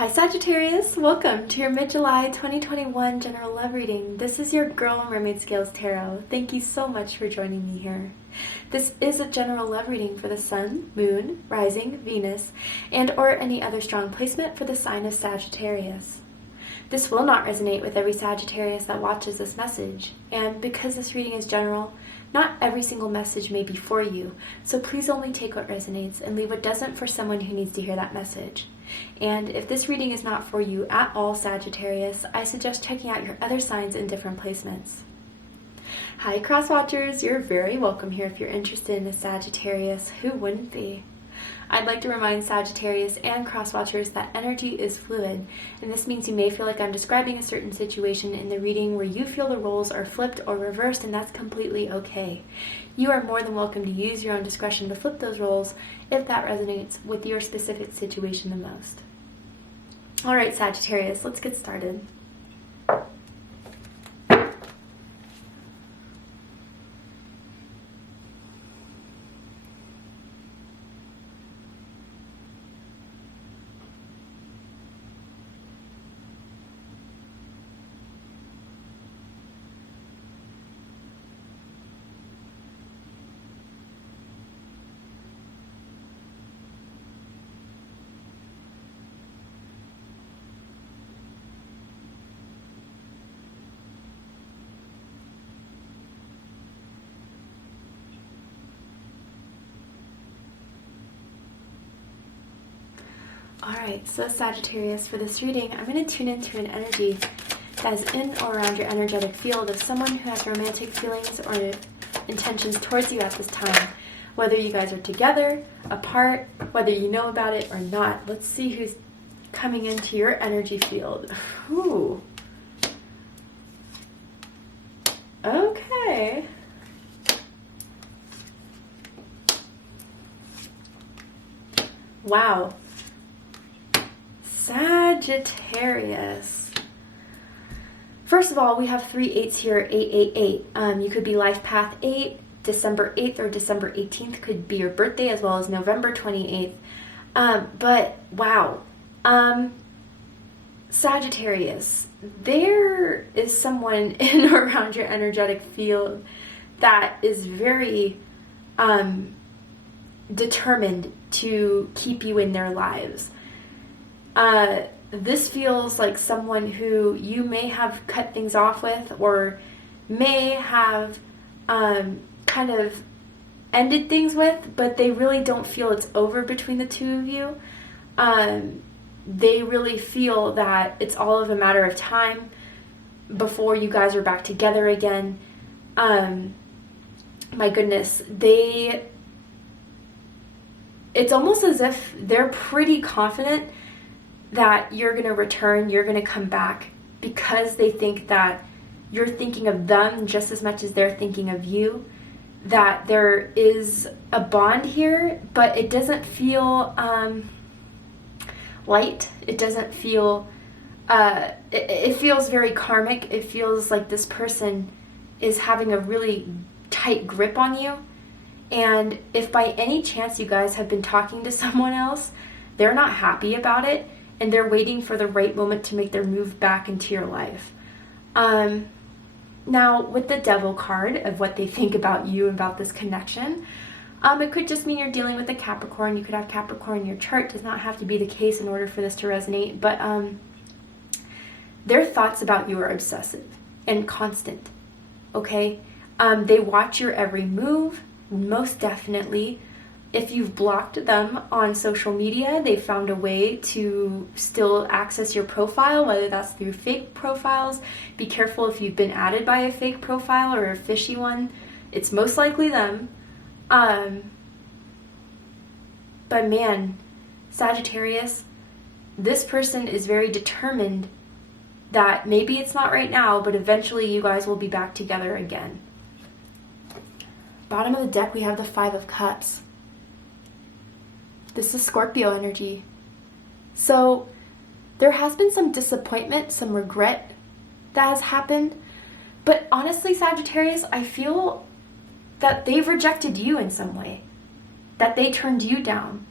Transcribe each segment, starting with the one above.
Hi Sagittarius, welcome to your mid-July 2021 general love reading. This is your girl Mermaid Scales Tarot. Thank you so much for joining me here. This is a general love reading for the Sun, Moon, Rising, Venus, and or any other strong placement for the sign of Sagittarius. This will not resonate with every Sagittarius that watches this message, and because this reading is general, not every single message may be for you, so please only take what resonates and leave what doesn't for someone who needs to hear that message. And if this reading is not for you at all, Sagittarius, I suggest checking out your other signs in different placements. Hi Cross Watchers, you're very welcome here if you're interested in a Sagittarius. Who wouldn't be? I'd like to remind Sagittarius and Cross Watchers that energy is fluid, and this means you may feel like I'm describing a certain situation in the reading where you feel the roles are flipped or reversed, and that's completely okay. You are more than welcome to use your own discretion to flip those roles if that resonates with your specific situation the most. Alright Sagittarius, let's get started. Alright, so Sagittarius, for this reading, I'm going to tune into an energy that is in or around your energetic field of someone who has romantic feelings or intentions towards you at this time. Whether you guys are together, apart, whether you know about it or not. Let's see who's coming into your energy field. Ooh. Okay. Wow. Sagittarius. First of all, we have 3 8s here, 888. You could be life path 8, December 8th or December 18th could be your birthday, as well as November 28th. But wow. Sagittarius, there is someone in or around your energetic field that is very determined to keep you in their lives. This feels like someone who you may have cut things off with, or may have kind of ended things with, but they really don't feel it's over between the two of you. They really feel that it's all of a matter of time before you guys are back together again. My goodness, it's almost as if they're pretty confident that you're going to return, you're going to come back, because they think that you're thinking of them just as much as they're thinking of you, that there is a bond here, but it doesn't feel light. It doesn't feel, it feels very karmic. It feels like this person is having a really tight grip on you, and if by any chance you guys have been talking to someone else, they're not happy about it, and they're waiting for the right moment to make their move back into your life. Now, with the Devil card of what they think about you, about this connection, it could just mean you're dealing with a Capricorn. You could have Capricorn in your chart. It does not have to be the case in order for this to resonate, but their thoughts about you are obsessive and constant, okay? They watch your every move, most definitely. If you've blocked them on social media, they found a way to still access your profile, whether that's through fake profiles. Be careful if you've been added by a fake profile or a fishy one. It's most likely them. But man, Sagittarius, this person is very determined that maybe it's not right now, but eventually you guys will be back together again. Bottom of the deck, we have the 5 of Cups. This is Scorpio energy. So there has been some disappointment, some regret that has happened. But honestly, Sagittarius, I feel that they've rejected you in some way. That they turned you down.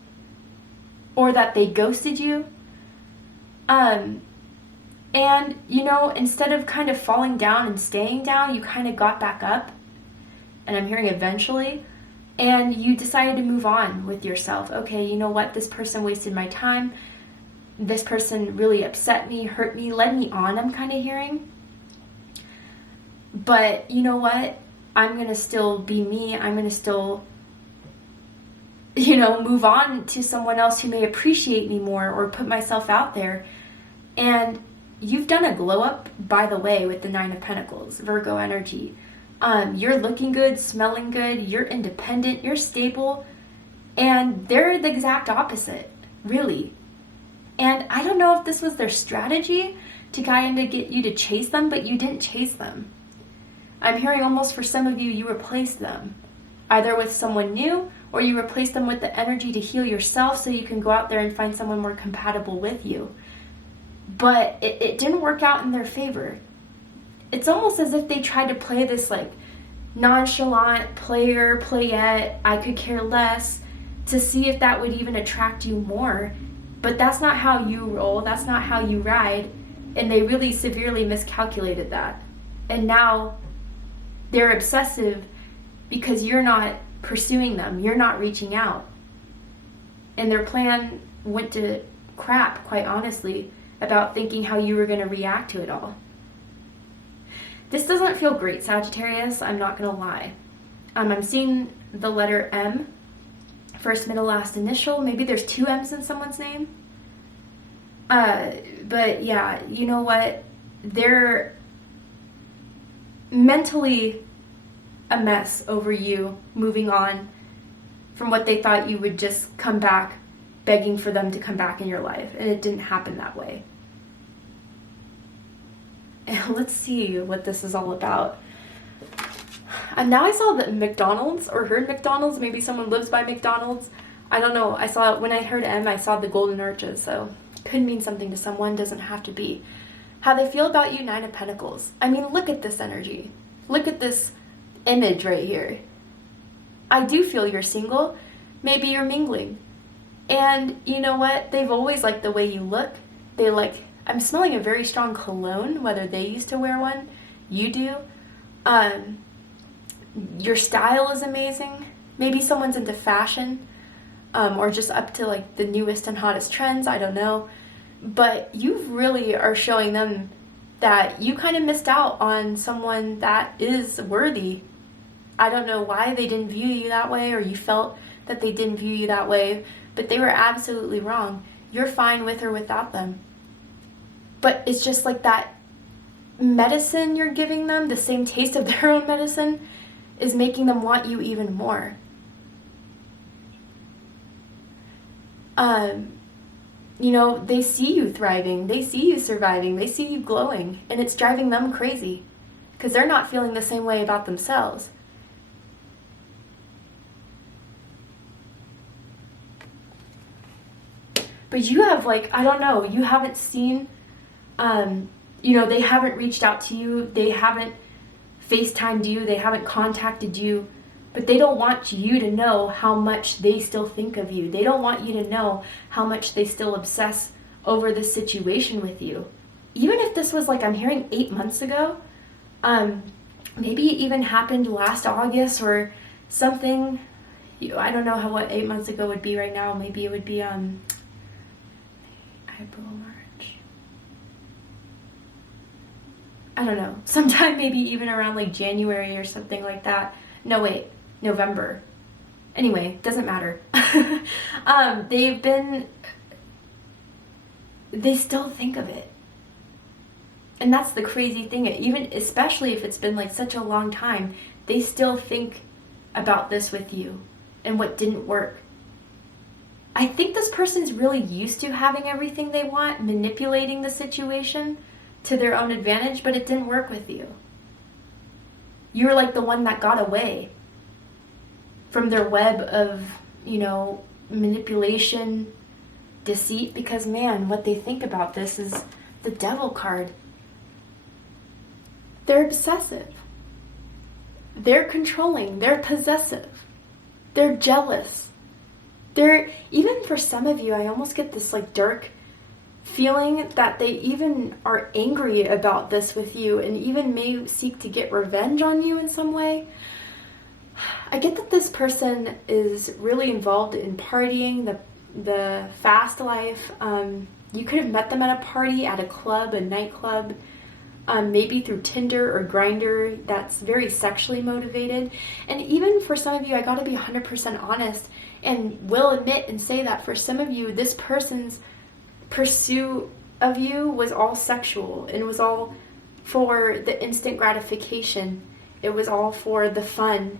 Or that they ghosted you. And, you know, instead of kind of falling down and staying down, you kind of got back up, and I'm hearing eventually, and you decided to move on with yourself. Okay, you know what? This person wasted my time. This person really upset me, hurt me, led me on, I'm kind of hearing. But you know what? I'm going to still be me. I'm going to still, you know, move on to someone else who may appreciate me more or put myself out there. And you've done a glow up, by the way, with the 9 of Pentacles, Virgo energy. You're looking good, smelling good, you're independent, you're stable, and they're the exact opposite, really. And I don't know if this was their strategy to kind of get you to chase them, but you didn't chase them. I'm hearing almost for some of you, you replaced them, either with someone new, or you replaced them with the energy to heal yourself so you can go out there and find someone more compatible with you. But it didn't work out in their favor. It's almost as if they tried to play this like nonchalant playette, I could care less, to see if that would even attract you more. But that's not how you roll, that's not how you ride, and they really severely miscalculated that. And now they're obsessive because you're not pursuing them, you're not reaching out. And their plan went to crap, quite honestly, about thinking how you were going to react to it all. This doesn't feel great, Sagittarius, I'm not going to lie. I'm seeing the letter M, first, middle, last, initial. Maybe there's 2 M's in someone's name. But yeah, you know what? They're mentally a mess over you moving on from what they thought you would just come back, begging for them to come back in your life. And it didn't happen that way. And let's see what this is all about. And now I saw that McDonald's, or heard McDonald's, maybe someone lives by McDonald's. I don't know. I saw, when I heard M, I saw the golden arches, so could mean something to someone, doesn't have to be. How they feel about you, 9 of Pentacles. I mean, look at this energy. Look at this image right here. I do feel you're single. Maybe you're mingling. And you know what? They've always liked the way you look. They like, I'm smelling a very strong cologne, whether they used to wear one. You do. Your style is amazing. Maybe someone's into fashion, or just up to like the newest and hottest trends, I don't know. But you really are showing them that you kind of missed out on someone that is worthy. I don't know why they didn't view you that way, or you felt that they didn't view you that way, but they were absolutely wrong. You're fine with or without them. But it's just like that medicine you're giving them, the same taste of their own medicine, is making them want you even more. You know, they see you thriving, they see you surviving, they see you glowing, and it's driving them crazy because they're not feeling the same way about themselves. But you have, like, I don't know, you haven't seen, you know, they haven't reached out to you, they haven't FaceTimed you, they haven't contacted you, but they don't want you to know how much they still think of you. They don't want you to know how much they still obsess over this situation with you. Even if this was, like, I'm hearing 8 months ago, maybe it even happened last August or something. I don't know what 8 months ago would be right now. Maybe it would be, April, March. I don't know. Sometime maybe even around like January or something like that. No, wait. November. Anyway, doesn't matter. They still think of it. And that's the crazy thing. Even, especially if it's been like such a long time, they still think about this with you and what didn't work. I think this person's really used to having everything they want, manipulating the situation to their own advantage, but it didn't work with you. You were like the one that got away from their web of, you know, manipulation, deceit, because man, what they think about this is the Devil card. They're obsessive. They're controlling. They're possessive. They're jealous. They're, even for some of you, I almost get this like dark feeling that they even are angry about this with you and even may seek to get revenge on you in some way. I get that this person is really involved in partying, the fast life. You could have met them at a party, at a club, a nightclub, maybe through Tinder or Grindr. That's very sexually motivated. And even for some of you, I gotta be 100% honest and will admit and say that for some of you, this person's pursuit of you was all sexual, and it was all for the instant gratification. It was all for the fun.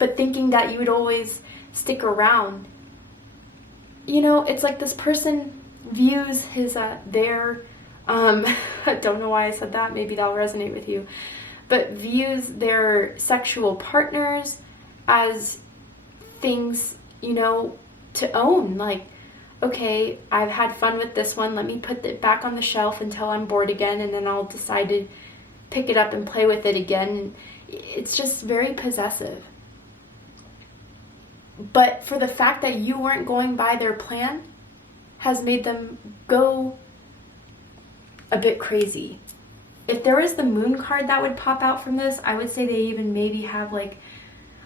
But thinking that you would always stick around. You know, it's like this person views their I don't know why I said that, maybe that'll resonate with you, but views their sexual partners as things, you know, to own. Like, okay, I've had fun with this one, let me put it back on the shelf until I'm bored again, and then I'll decide to pick it up and play with it again. It's just very possessive. But for the fact that you weren't going by their plan has made them go a bit crazy. If there was the moon card that would pop out from this, I would say they even maybe have, like,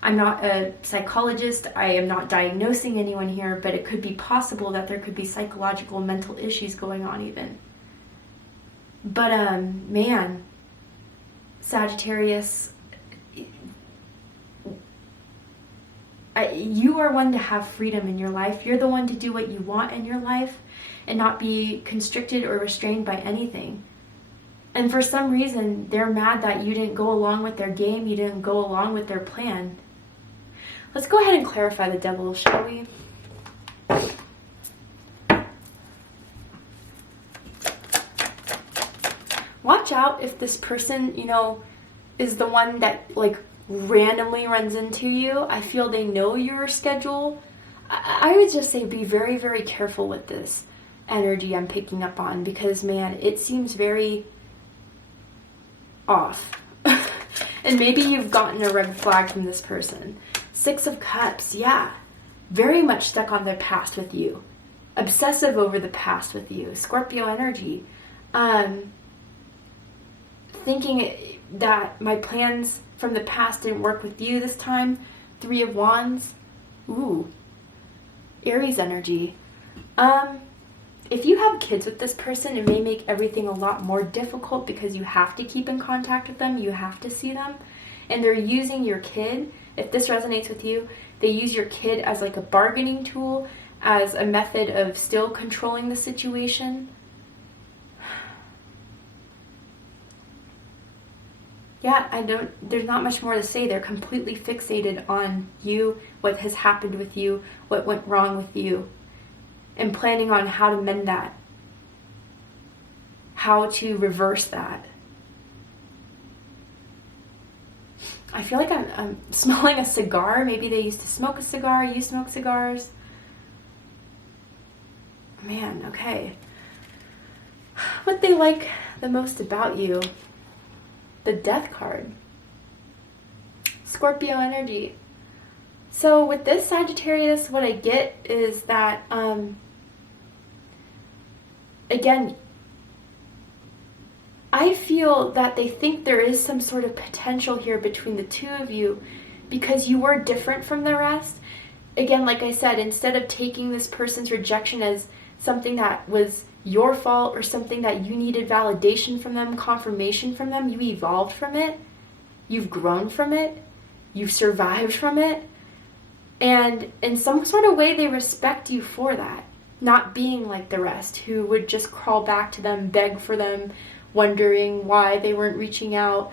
I'm not a psychologist, I am not diagnosing anyone here, but it could be possible that there could be psychological mental issues going on even. But man, Sagittarius, you are one to have freedom in your life. You're the one to do what you want in your life and not be constricted or restrained by anything. And for some reason, they're mad that you didn't go along with their game, you didn't go along with their plan. Let's go ahead and clarify the devil, shall we? Watch out if this person, you know, is the one that, like, randomly runs into you. I feel they know your schedule. I would just say be very, very careful with this energy I'm picking up on, because, man, it seems very off. And maybe you've gotten a red flag from this person. 6 of Cups, yeah. Very much stuck on their past with you. Obsessive over the past with you. Scorpio energy. Thinking that my plans from the past didn't work with you this time. 3 of Wands. Ooh. Aries energy. If you have kids with this person, it may make everything a lot more difficult because you have to keep in contact with them. You have to see them. And they're using your kid. If this resonates with you, they use your kid as like a bargaining tool, as a method of still controlling the situation. Yeah, there's not much more to say. They're completely fixated on you, what has happened with you, what went wrong with you, and planning on how to mend that, how to reverse that. I feel like I'm smelling a cigar. Maybe they used to smoke a cigar. You smoke cigars. Man, okay. What they like the most about you. The Death card. Scorpio energy. So with this Sagittarius, what I get is that, again, I feel that they think there is some sort of potential here between the two of you because you were different from the rest. Again, like I said, instead of taking this person's rejection as something that was your fault or something that you needed validation from them, confirmation from them, you evolved from it, you've grown from it, you've survived from it, and in some sort of way they respect you for that, not being like the rest who would just crawl back to them, beg for them, wondering why they weren't reaching out.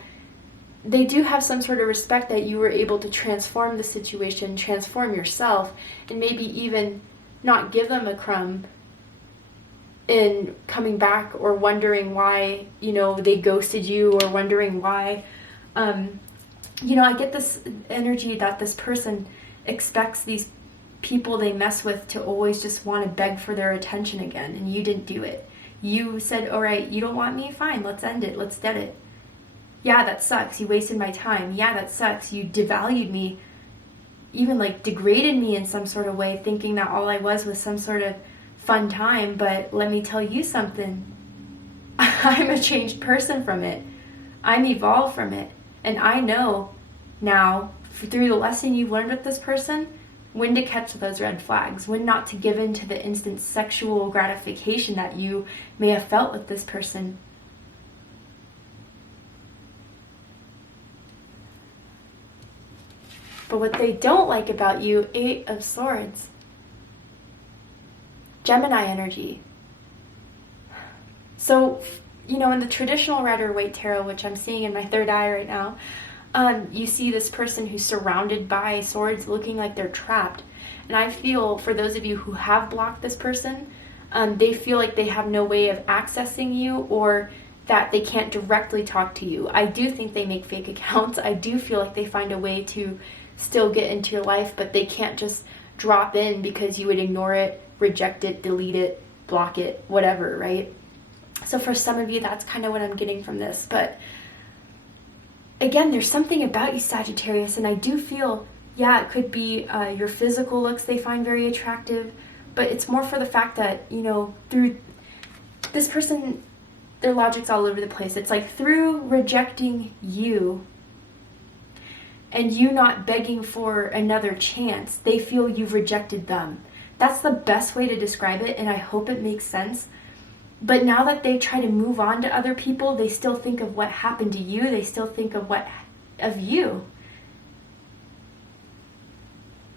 They do have some sort of respect that you were able to transform the situation, transform yourself, and maybe even not give them a crumb in coming back or wondering why, you know, they ghosted you or wondering why. You know, I get this energy that this person expects these people they mess with to always just want to beg for their attention again, and you didn't do it. You said, all right, you don't want me? Fine, let's end it. Let's dead it. Yeah, that sucks. You wasted my time. Yeah, that sucks. You devalued me, even like degraded me in some sort of way, thinking that all I was some sort of fun time, but let me tell you something. I'm a changed person from it. I'm evolved from it. And I know now, through the lesson you've learned with this person, when to catch those red flags, when not to give in to the instant sexual gratification that you may have felt with this person. But what they don't like about you, 8 of Swords. Gemini energy. So, in the traditional Rider-Waite Tarot, which I'm seeing in my third eye right now, you see this person who's surrounded by swords looking like they're trapped. And I feel, for those of you who have blocked this person, they feel like they have no way of accessing you, or that they can't directly talk to you. I do think they make fake accounts. I do feel like they find a way to still get into your life, but they can't just drop in because you would ignore it, reject it, delete it, block it, whatever, right? So for some of you, that's kind of what I'm getting from this. But again, there's something about you, Sagittarius, and I do feel, yeah, it could be your physical looks they find very attractive, but it's more for the fact that, through this person, their logic's all over the place. It's like through rejecting you and you not begging for another chance, they feel you've rejected them. That's the best way to describe it, and I hope it makes sense. But now that they try to move on to other people, they still think of what happened to you. They still think of you.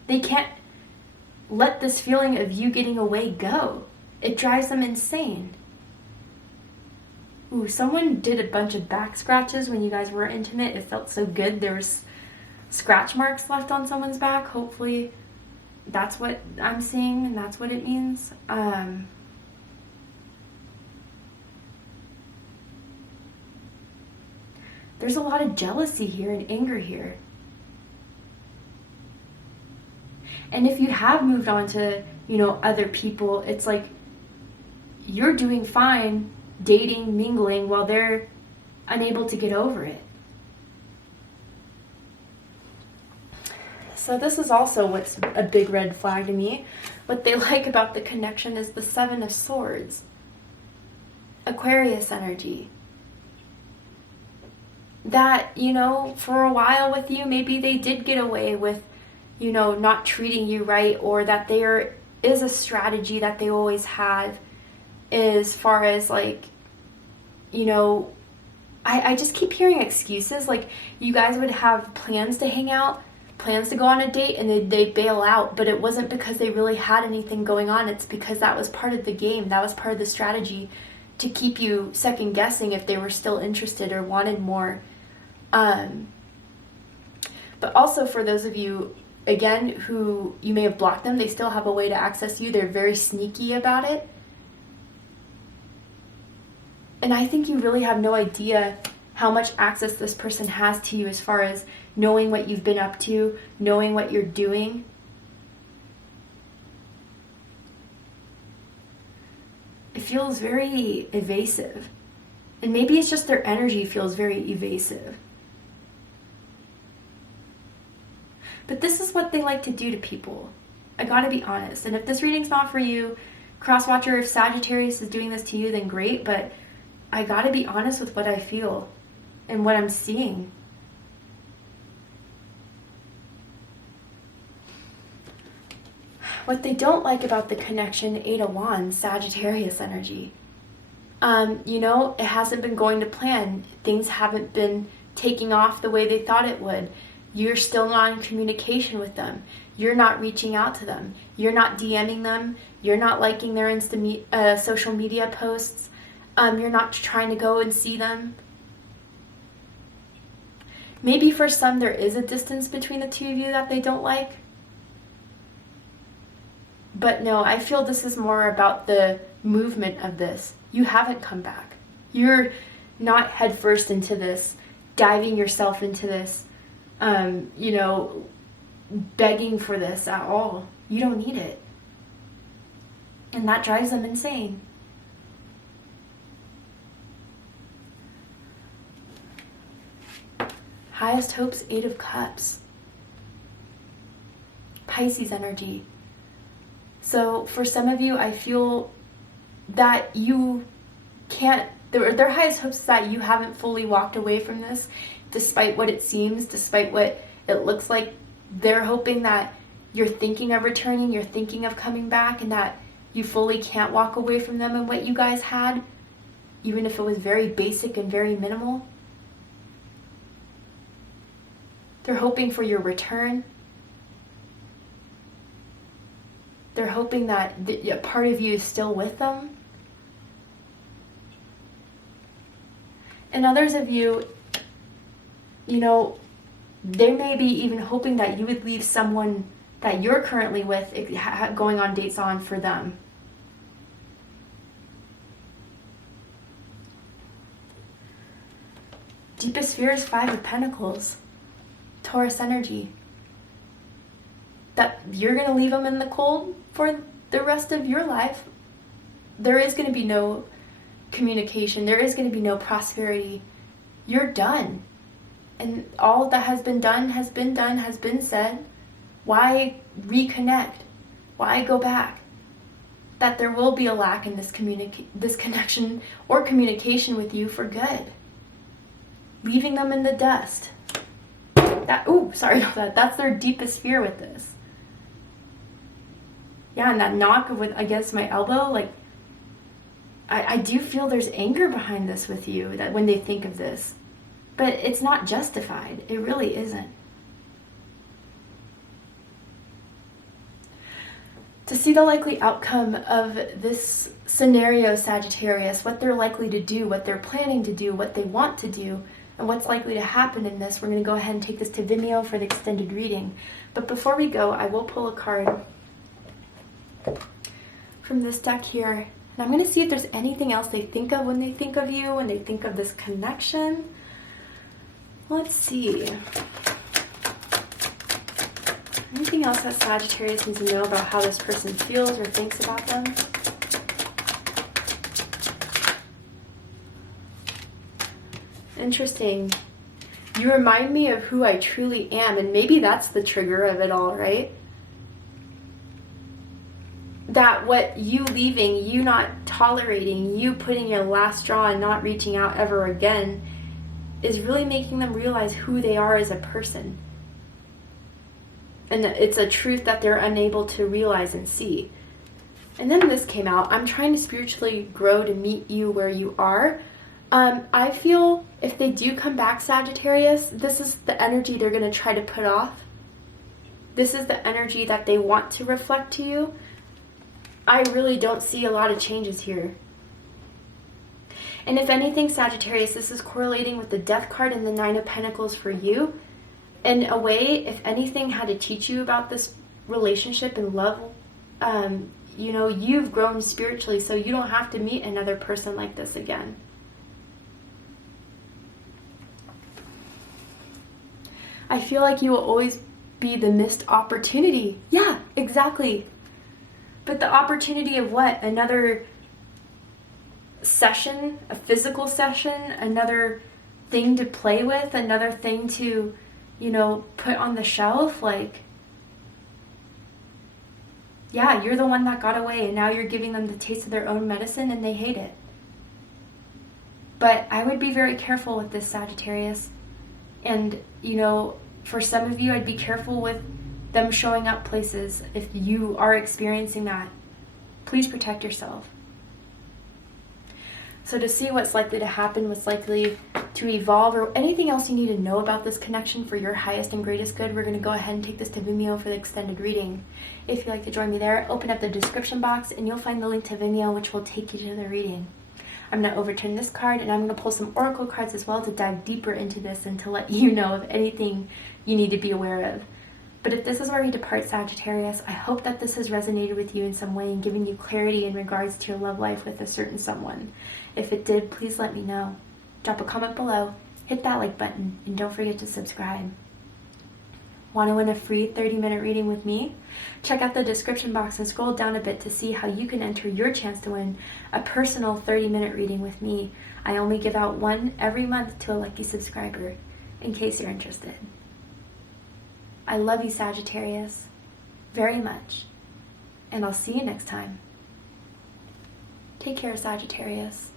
They can't let this feeling of you getting away go. It drives them insane. Ooh, someone did a bunch of back scratches when you guys were intimate. It felt so good. There was scratch marks left on someone's back. Hopefully that's what I'm seeing and that's what it means. There's a lot of jealousy here and anger here. And if you have moved on to, other people, it's like you're doing fine dating, mingling, while they're unable to get over it. So this is also what's a big red flag to me. What they like about the connection is the 7 of Swords. Aquarius energy. That, for a while with you, maybe they did get away with, not treating you right, or that there is a strategy that they always have as far as like, I just keep hearing excuses. Like you guys would have plans to hang out, plans to go on a date, and they bail out, but it wasn't because they really had anything going on. It's because that was part of the game. That was part of the strategy to keep you second guessing if they were still interested or wanted more. But also for those of you, again, who you may have blocked them, they still have a way to access you. They're very sneaky about it. And I think you really have no idea how much access this person has to you as far as knowing what you've been up to, knowing what you're doing. It feels very evasive. And maybe it's just their energy feels very evasive. But this is what they like to do to people. I gotta be honest. And if this reading's not for you, Crosswatcher, if Sagittarius is doing this to you, then great. But I gotta be honest with what I feel and what I'm seeing. What they don't like about the connection, 8 of Wands, Sagittarius energy. It hasn't been going to plan. Things haven't been taking off the way they thought it would. You're still not in communication with them. You're not reaching out to them. You're not DMing them. You're not liking their social media posts. You're not trying to go and see them. Maybe for some there is a distance between the two of you that they don't like. But no, I feel this is more about the movement of this. You haven't come back. You're not headfirst into this, diving yourself into this, begging for this at all. You don't need it. And that drives them insane. Highest hopes, 8 of Cups. Pisces energy. So for some of you, I feel that you can't, their highest hopes is that you haven't fully walked away from this, despite what it seems, despite what it looks like. They're hoping that you're thinking of returning, you're thinking of coming back, and that you fully can't walk away from them and what you guys had, even if it was very basic and very minimal. They're hoping for your return. They're hoping that a part of you is still with them. And others of you, you know, they may be even hoping that you would leave someone that you're currently with, going on dates on, for them. Deepest fear is 5 of Pentacles. Taurus energy. That you're going to leave them in the cold for the rest of your life. There is going to be no communication. There is going to be no prosperity. You're done. And all that has been done, has been said. Why reconnect? Why go back? That there will be a lack in this connection or communication with you for good. Leaving them in the dust. That's their deepest fear with this. Yeah, and that knock against my elbow, like, I do feel there's anger behind this with you, that when they think of this. But it's not justified. It really isn't. To see the likely outcome of this scenario, Sagittarius, what they're likely to do, what they're planning to do, what they want to do, and what's likely to happen in this, we're going to go ahead and take this to Vimeo for the extended reading. But before we go, I will pull a card from this deck here. And I'm going to see if there's anything else they think of when they think of you, when they think of this connection. Let's see. Anything else that Sagittarius needs to know about how this person feels or thinks about them? Interesting. You remind me of who I truly am, and maybe that's the trigger of it all, right? That what you leaving, you not tolerating, you putting your last straw and not reaching out ever again is really making them realize who they are as a person. And it's a truth that they're unable to realize and see. And then this came out. I'm trying to spiritually grow to meet you where you are. I feel if they do come back, Sagittarius, this is the energy they're going to try to put off. This is the energy that they want to reflect to you. I really don't see a lot of changes here. And if anything, Sagittarius, this is correlating with the Death card and the 9 of Pentacles for you. In a way, if anything had to teach you about this relationship and love, you know, you've grown spiritually, so you don't have to meet another person like this again. I feel like you will always be the missed opportunity. Yeah, exactly. But the opportunity of what? Another session, a physical session, another thing to play with, another thing to, you know, put on the shelf. Like, yeah, you're the one that got away, and now you're giving them the taste of their own medicine, and they hate it. But I would be very careful with this, Sagittarius. And, you know, for some of you, I'd be careful with them showing up places if you are experiencing that. Please protect yourself. So to see what's likely to happen, what's likely to evolve, or anything else you need to know about this connection for your highest and greatest good, we're going to go ahead and take this to Vimeo for the extended reading. If you'd like to join me there, open up the description box and you'll find the link to Vimeo, which will take you to the reading. I'm going to overturn this card, and I'm going to pull some oracle cards as well to dive deeper into this and to let you know of anything you need to be aware of. But if this is where we depart, Sagittarius, I hope that this has resonated with you in some way and given you clarity in regards to your love life with a certain someone. If it did, please let me know. Drop a comment below, hit that like button, and don't forget to subscribe. Want to win a free 30-minute reading with me? Check out the description box and scroll down a bit to see how you can enter your chance to win a personal 30-minute reading with me. I only give out one every month to a lucky subscriber, in case you're interested. I love you, Sagittarius, very much. and I'll see you next time. Take care, Sagittarius.